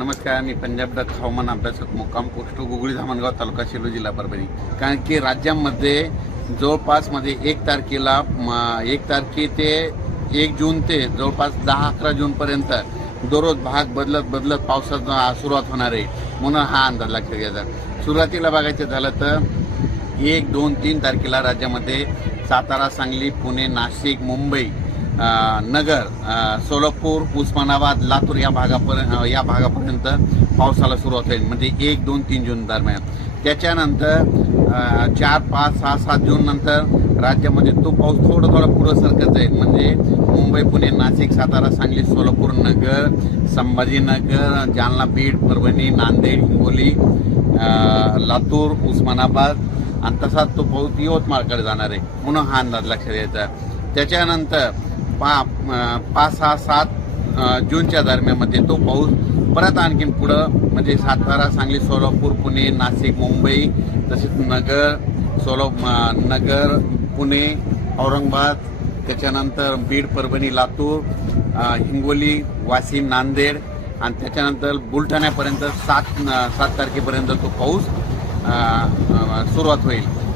नमस्कार मी पंजाब दत्त हवामान अभ्यासक मुक्काम पोस्ट गुगळी धामणगाव तालुका सेलू जिल्हा परभणी कारण की राज्यामध्ये जवळपास मध्ये एक तारखेला एक तारखे ते एक जून ते जवळपास दहा अकरा जूनपर्यंत दररोज भाग बदलत बदलत पावसाचा सुरुवात होणार आहे म्हणून हा अंदाज लक्षात घ्यायचा सुरुवातीला बघायचं झालं तर एक दोन तीन तारखेला राज्यामध्ये सातारा सांगली पुणे नाशिक मुंबई नगर सोलापूर उस्मानाबाद लातूर या भागापर्यंत या भागापर्यंत पावसाला सुरुवात होईल म्हणजे एक दोन तीन जून दरम्यान त्याच्यानंतर चार पाच सहा सात जून नंतर राज्यामध्ये तो पाऊस थोडं थोडा पुढं सरकत जाईल म्हणजे मुंबई पुणे नाशिक सातारा सांगली सोलापूर नगर संभाजीनगर जालना बीड परभणी नांदेड हिंगोली लातूर उस्मानाबाद आणि तसाच तो पाऊस यवतमाळकडे जाणार आहे म्हणून हा अंदाज लक्षात येतं त्याच्यानंतर पा पाच सहा सात जूनच्या दरम्यानमध्ये तो पाऊस परत आणखीन पुढं म्हणजे सातारा सांगली सोलापूर पुणे नाशिक मुंबई तसेच नगर सोलो नगर पुणे औरंगाबाद त्याच्यानंतर बीड परभणी लातूर हिंगोली वाशिम नांदेड आणि त्याच्यानंतर बुलढाण्यापर्यंत सात सात तारखेपर्यंत तो पाऊस सुरुवात होईल